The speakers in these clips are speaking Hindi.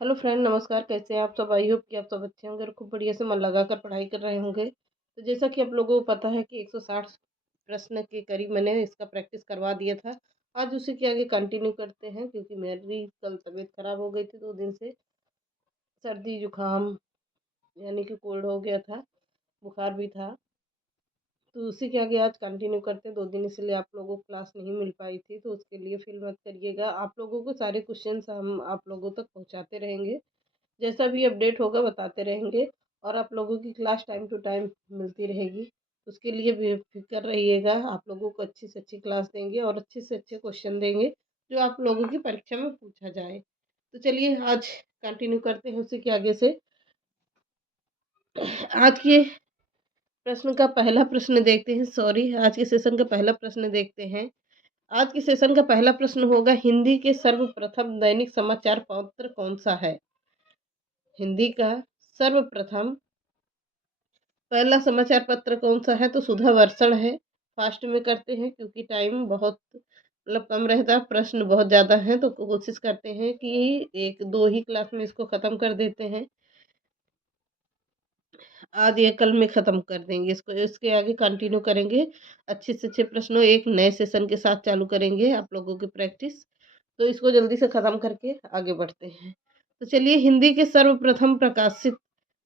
हेलो फ्रेंड, नमस्कार। कैसे हैं आप सब? आई होप कि आप सब अच्छे होंगे और खूब बढ़िया से मन लगाकर पढ़ाई कर रहे होंगे। तो जैसा कि आप लोगों को पता है कि 160 प्रश्न के करीब मैंने इसका प्रैक्टिस करवा दिया था। आज उसी के आगे कंटिन्यू करते हैं, क्योंकि मेरी कल तबीयत खराब हो गई थी। 2 दिन से सर्दी जुकाम यानी कि कोल्ड हो गया था, बुखार भी था। तो उसी के आगे आज कंटिन्यू करते हैं। 2 दिन इसलिए आप लोगों को क्लास नहीं मिल पाई थी, तो उसके लिए फील मत करिएगा। आप लोगों को सारे क्वेश्चंस हम आप लोगों तक पहुँचाते रहेंगे। जैसा भी अपडेट होगा बताते रहेंगे, और आप लोगों की क्लास टाइम टू टाइम मिलती रहेगी। उसके लिए बेफिक्र रहिएगा। आप लोगों को अच्छी से अच्छी क्लास देंगे और अच्छे से अच्छे क्वेश्चन देंगे जो आप लोगों की परीक्षा में पूछा जाए। तो चलिए आज कंटिन्यू करते हैं उसी के आगे से। आज के प्रश्न का पहला प्रश्न देखते हैं। आज के सेशन का पहला प्रश्न देखते हैं। आज के सेशन का पहला प्रश्न होगा, हिंदी के सर्वप्रथम दैनिक समाचार पत्र कौन सा है? हिंदी का सर्वप्रथम पहला समाचार पत्र कौन सा है? तो सुधा वर्षण है। फास्ट में करते हैं क्योंकि टाइम बहुत कम रहता है, प्रश्न बहुत ज़्यादा हैं, तो कोशिश करते हैं कि एक दो ही क्लास में इसको ख़त्म कर देते हैं। आज या कल में ख़त्म कर देंगे इसको। इसके आगे कंटिन्यू करेंगे। अच्छे से अच्छे प्रश्नों एक नए सेशन के साथ चालू करेंगे आप लोगों की प्रैक्टिस। तो इसको जल्दी से ख़त्म करके आगे बढ़ते हैं। तो चलिए, हिंदी के सर्वप्रथम प्रकाशित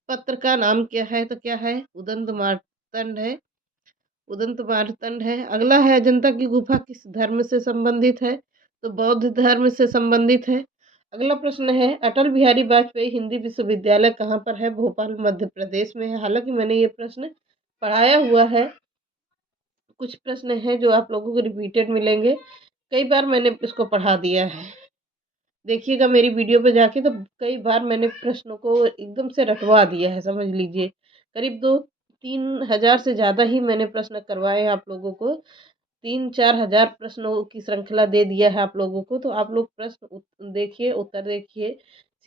पत्र का नाम क्या है? तो क्या है? उदंत मार्तंड है। उदंत मार्तंड है। अगला है, अजंता की गुफा किस धर्म से संबंधित है? तो बौद्ध धर्म से संबंधित है। अगला प्रश्न है, अटल बिहारी वाजपेयी हिंदी विश्वविद्यालय कहाँ पर है? भोपाल मध्य प्रदेश में है। हालांकि मैंने ये प्रश्न पढ़ाया हुआ है। कुछ प्रश्न हैं जो आप लोगों को रिपीटेड मिलेंगे। कई बार मैंने इसको पढ़ा दिया है। देखिएगा मेरी वीडियो पे जाके, तो कई बार मैंने प्रश्नों को एकदम से रटवा दिया है, समझ लीजिए। करीब 2-3 हज़ार से ज़्यादा ही मैंने प्रश्न करवाए हैं आप लोगों को। 3-4 हज़ार प्रश्नों की श्रृंखला दे दिया है आप लोगों को। तो आप लोग प्रश्न देखिए, उत्तर देखिए।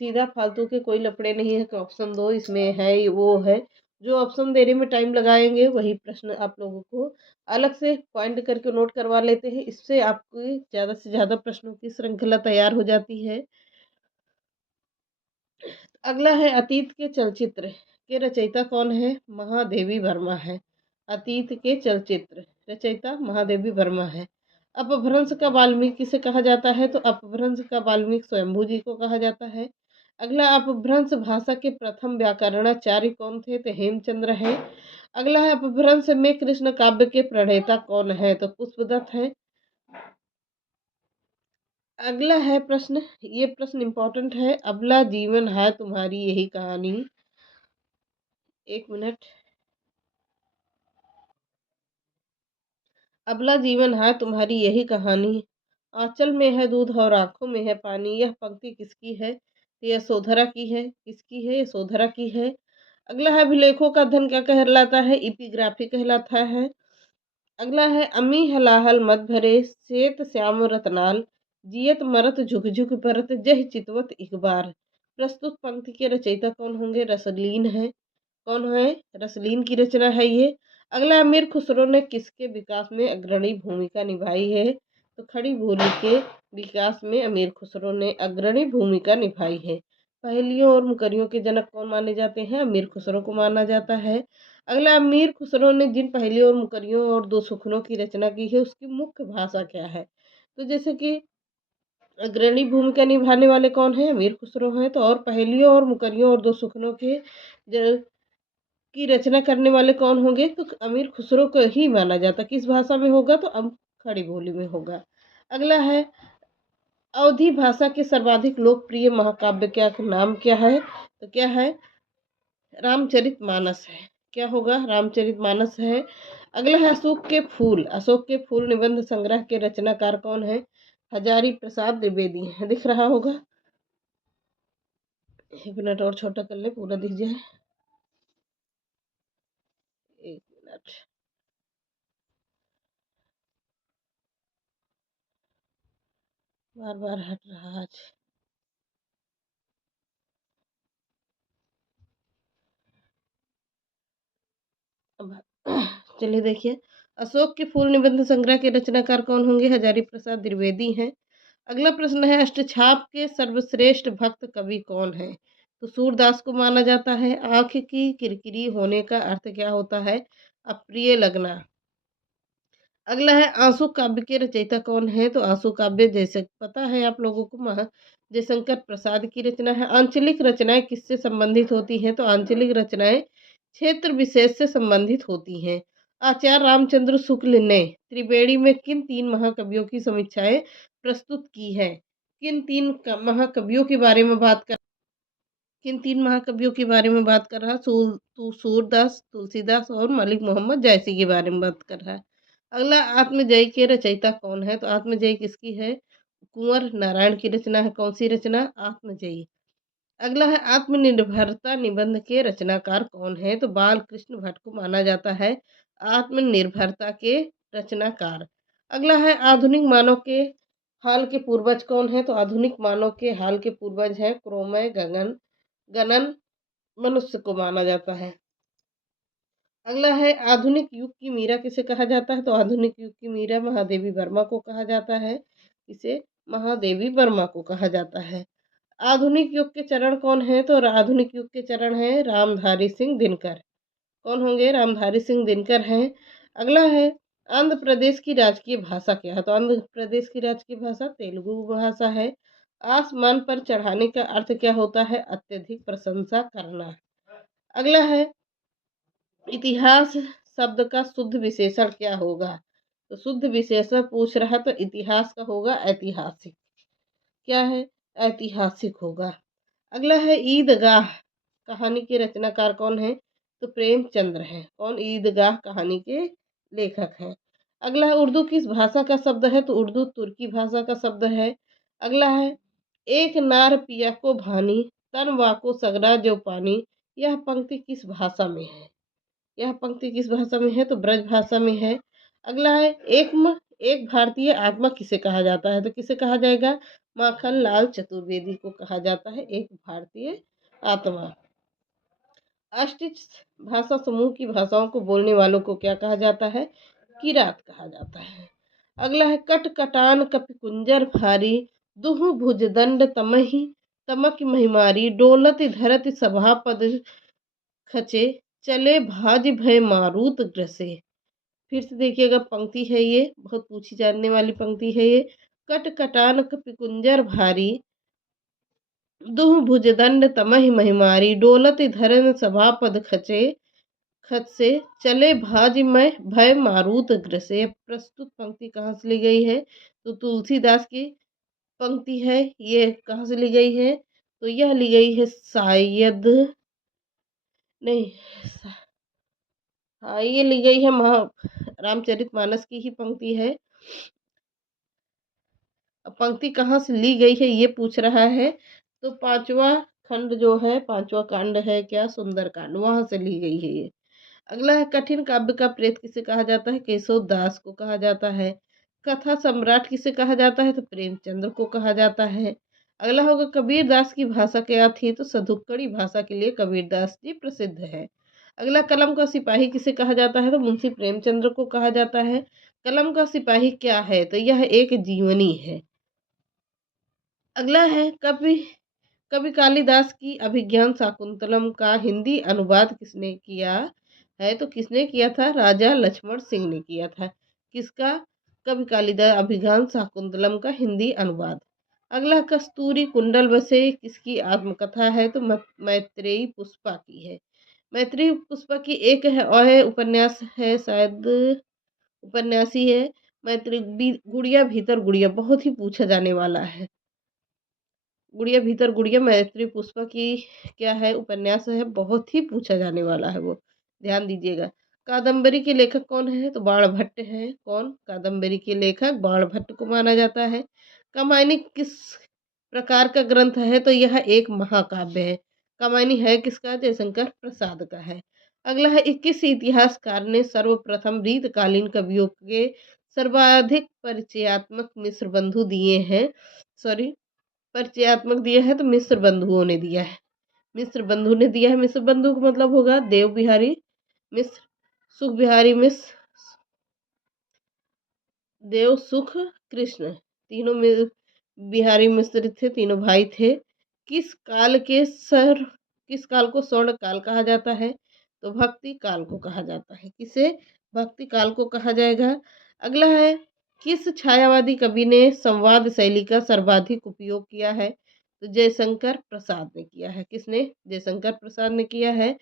सीधा फालतू के कोई लफड़े नहीं है कि ऑप्शन दो, इसमें है ये वो है। जो ऑप्शन देने में टाइम लगाएंगे वही प्रश्न आप लोगों को अलग से पॉइंट करके नोट करवा लेते हैं। इससे आपकी ज़्यादा से ज़्यादा प्रश्नों की श्रृंखला तैयार हो जाती है। अगला है, अतीत के चलचित्र के रचयिता कौन है? महादेवी वर्मा है। अतीत के चलचित्र रचयिता महादेवी वर्मा है। अपभ्रंश का वाल्मीकि किसे कहा जाता है? तो अपभ्रंश का वाल्मीकि स्वयंभू जी को कहा जाता है। अगला, अपभ्रंश भाषा के प्रथम व्याकरणाचार्य कौन थे? तो हेमचंद्र है। अगला है, अपभ्रंश में कृष्ण काव्य के प्रणेता कौन है? तो पुष्पदत्त है। अगला है प्रश्न, ये प्रश्न इंपॉर्टेंट है, अबला जीवन है तुम्हारी यही कहानी। एक मिनट। अबला जीवन है तुम्हारी यही कहानी, आंचल में है दूध और आंखों में है पानी। यह पंक्ति किसकी है? यह यशोधरा की है। किसकी है? यशोधरा की है। अगला है, अभिलेखों का धन क्या कहलाता है? इपिग्राफी कहलाता है। अगला है, अमी हलाहल मत भरे श्वेत श्याम रतनाल, जियत मरत झुक झुक परत जह चितवत इकबार। प्रस्तुत पंक्ति के रचयिता कौन होंगे? रसलीन है। कौन है? रसलीन की रचना है ये। अगला, अमीर खुसरो ने किसके विकास में अग्रणी भूमिका निभाई है? तो खड़ी बोली के विकास में अमीर खुसरो ने अग्रणी भूमिका निभाई है। पहेलियों और मुकरियों के जनक कौन माने जाते हैं? अमीर खुसरो को माना जाता है। अगला, अमीर खुसरो ने जिन पहेलियों और मुकरियों और दो सुखनों की रचना की है उसकी मुख्य भाषा क्या है? तो जैसे कि अग्रणी भूमिका निभाने वाले कौन है? अमीर खुसरो हैं। तो और पहेलियों और मुकरियों और दो सुखनों के की रचना करने वाले कौन होंगे? तो अमीर खुसरो को ही माना जाता। किस भाषा में होगा? तो अब खड़ी बोली में होगा। अगला है, अवधी भाषा के सर्वाधिक लोकप्रिय महाकाव्य क्या नाम क्या है? तो क्या है? रामचरितमानस है। क्या होगा? रामचरितमानस है। अगला है, अशोक के फूल। अशोक के फूल निबंध संग्रह के रचनाकार कौन है? हजारी प्रसाद द्विवेदी है। दिख रहा होगा। एक मिनट और छोटा कर ले, पूरा दिख जाए। एक मिनट। बार बार हट रहा आज। अब चलिए देखिए, अशोक के फूल निबंध संग्रह के रचनाकार कौन होंगे? हजारी प्रसाद द्विवेदी हैं। अगला प्रश्न है, अष्टछाप के सर्वश्रेष्ठ भक्त कवि कौन है? तो सूरदास को माना जाता है। आंख की किरकिरी होने का अर्थ क्या होता है? अप्रिय लगना। अगला है, आंसू काव्य के रचयिता कौन है? तो आंसू काव्य जैसे पता है आप लोगों को, महा जयशंकर प्रसाद की रचना है। आंचलिक रचनाएं किससे संबंधित होती हैं? तो आंचलिक रचनाएं क्षेत्र विशेष से संबंधित होती हैं। आचार्य रामचंद्र शुक्ल ने त्रिवेणी में किन तीन महाकवियों की समीक्षाएं प्रस्तुत की है? किन तीन महाकवियों के बारे में बात कर किन तीन महाकवियों के बारे में बात कर रहा? सूरदास, तुलसीदास और मलिक मोहम्मद जायसी के बारे में बात कर रहा है। अगला, आत्मजयी के रचयिता कौन है? तो आत्मजयी किसकी है? कुंवर नारायण की रचना है। कौन सी रचना? आत्मजयी। अगला है, आत्मनिर्भरता निबंध के रचनाकार कौन है? तो बाल कृष्ण भट्ट को माना जाता है आत्मनिर्भरता के रचनाकार। अगला है, आधुनिक मानव के हाल के पूर्वज कौन है? तो आधुनिक मानव के हाल के पूर्वज हैं क्रोमय, गगन गणन मनुष्य को माना जाता है। अगला है, आधुनिक युग की मीरा किसे कहा जाता है? तो आधुनिक युग की मीरा महादेवी वर्मा को कहा जाता है। इसे महादेवी वर्मा को कहा जाता है। आधुनिक युग के चरण कौन है? तो आधुनिक युग के चरण है रामधारी सिंह दिनकर। कौन होंगे? रामधारी सिंह दिनकर हैं। अगला है, आंध्र प्रदेश की राजकीय भाषा क्या है? तो आंध्र प्रदेश की राजकीय भाषा तेलुगु भाषा है। आसमान पर चढ़ाने का अर्थ क्या होता है? अत्यधिक प्रशंसा करना। अगला है, इतिहास शब्द का शुद्ध विशेषण क्या होगा? तो शुद्ध विशेषण पूछ रहा तो इतिहास का होगा ऐतिहासिक। क्या है? ऐतिहासिक होगा। अगला है, ईदगाह कहानी के रचनाकार कौन है? तो प्रेमचंद्र है। कौन? ईदगाह कहानी के लेखक हैं। अगला है, उर्दू किस भाषा का शब्द है? तो उर्दू तुर्की भाषा का शब्द है। अगला है, एक नार पिया को भानी, तन वाको सगरा जो पानी, यह पंक्ति किस भाषा में है? यह पंक्ति किस भाषा में है? तो ब्रज भाषा में है। अगला है, एक भारतीय आत्मा किसे कहा जाता है? तो किसे कहा जाएगा? माखन लाल चतुर्वेदी को कहा जाता है एक भारतीय आत्मा। अष्टिच भाषा समूह की भाषाओं को बोलने वालों को क्या कहा जाता है? किरात कहा जाता है। अगला है, कट कटान कपि कुंजर भारी, दुहु भुजदंड तमहि तमक महिमारी, डोलत धरत सभापद खचे, चले भाज भय मारुत ग्रसे। फिर से देखिएगा, पंक्ति है ये, बहुत पूछी जाने वाली पंक्ति है ये। कट कटान कपि कुंजर भारी, दुह भुजदंड तमहि महिमारी, डोलत धरन सभापद खचे, खत से चले भाज में भय मारुत ग्रसे। प्रस्तुत पंक्ति कहाँ से ली गई है? तो तुलसीदास की पंक्ति है। ये कहाँ से ली गई है? तो यह ली गई है शायद, नहीं, हाँ, ये ली गई है रामचरितमानस की ही पंक्ति है। अब पंक्ति कहाँ से ली गई है ये पूछ रहा है। तो पांचवा खंड जो है, पांचवा कांड है क्या? सुंदर कांड, वहां से ली गई है ये। अगला है, कठिन काव्य का प्रेत किसे कहा जाता है? केशव दास को कहा जाता है। कथा सम्राट किसे कहा जाता है? तो प्रेमचंद्र को कहा जाता है। अगला होगा, कबीर दास की भाषा क्या थी? तो सधुक्कड़ी भाषा के लिए कबीर दास जी प्रसिद्ध है। अगला, कलम का सिपाही किसे कहा जाता है? तो मुंशी प्रेमचंद्र को कहा जाता है। कलम का सिपाही क्या है? तो यह एक जीवनी है। अगला है, कवि कवि कालिदास की अभिज्ञान शाकुंतलम का हिंदी अनुवाद किसने किया है? तो किसने किया था? राजा लक्ष्मण सिंह ने किया था। किसका? कवि कालिदास अभिज्ञान शाकुंतलम का हिंदी अनुवाद। अगला, कस्तूरी कुंडल बसे किसकी आत्मकथा है? तो मैत्रेयी पुष्पा की है। मैत्रेयी पुष्पा की एक है और है उपन्यास है, शायद उपन्यासी है। मैत्रेयी गुड़िया भीतर गुड़िया बहुत ही पूछा जाने वाला है। गुड़िया भीतर गुड़िया मैत्री पुष्पा की क्या है? उपन्यास है, बहुत ही पूछा जाने वाला है वो, ध्यान दीजिएगा। कादम्बरी के लेखक कौन है? तो बाणभट्ट है। कौन? कादम्बरी के लेखक बाणभट्ट को माना जाता है। कामायनी किस प्रकार का ग्रंथ है? तो यह एक महाकाव्य है। कामायनी है किसका? जयशंकर प्रसाद का है। अगला है, 21 इतिहासकार ने सर्वप्रथम रीतकालीन कवियों के सर्वाधिक परिचयात्मक मिश्र बंधु दिए हैं? सॉरी, परिचयात्मक दिया है तो मिश्र बंधुओं ने दिया है। मिश्र बंधु ने दिया है। मिश्र बंधु का मतलब होगा देव बिहारी मिश्र, सुख बिहारी मिश्र, देव सुख कृष्ण, तीनों में बिहारी मिस्र थे, तीनों भाई थे। किस काल के सर किस काल को स्वर्ण काल कहा जाता है? तो भक्ति काल को कहा जाता है। किसे? भक्ति काल को कहा जाएगा। अगला है, किस छायावादी कवि ने संवाद शैली का सर्वाधिक उपयोग किया है? तो जयशंकर प्रसाद ने किया है। किसने? जयशंकर प्रसाद ने किया है।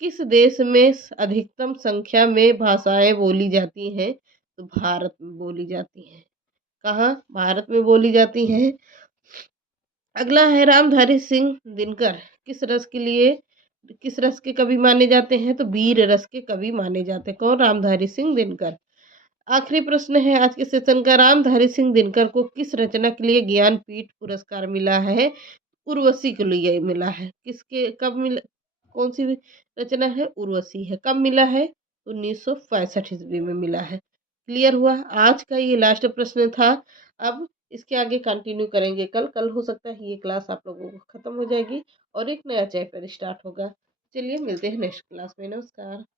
किस देश में अधिकतम संख्या में भाषाएं बोली जाती हैं? तो भारत में बोली जाती हैं। कहाँ? भारत में बोली जाती हैं। अगला है, रामधारी सिंह दिनकर किस रस के कवि माने जाते हैं? तो वीर रस के कवि माने जाते हैं। कौन? रामधारी सिंह दिनकर। आखिरी प्रश्न है आज के सेशन का, रामधारी सिंह दिनकर को किस रचना के लिए ज्ञानपीठ पुरस्कार मिला है? उर्वशी के लिए मिला है। किसके कब मिला? कौन सी रचना है? उर्वशी है। कब मिला है? 1965 ईस्वी में मिला है। क्लियर हुआ? आज का ये लास्ट प्रश्न था। अब इसके आगे कंटिन्यू करेंगे कल। कल हो सकता है ये क्लास आप लोगों को खत्म हो जाएगी और एक नया चैप्टर स्टार्ट होगा। चलिए मिलते हैं नेक्स्ट क्लास में। नमस्कार।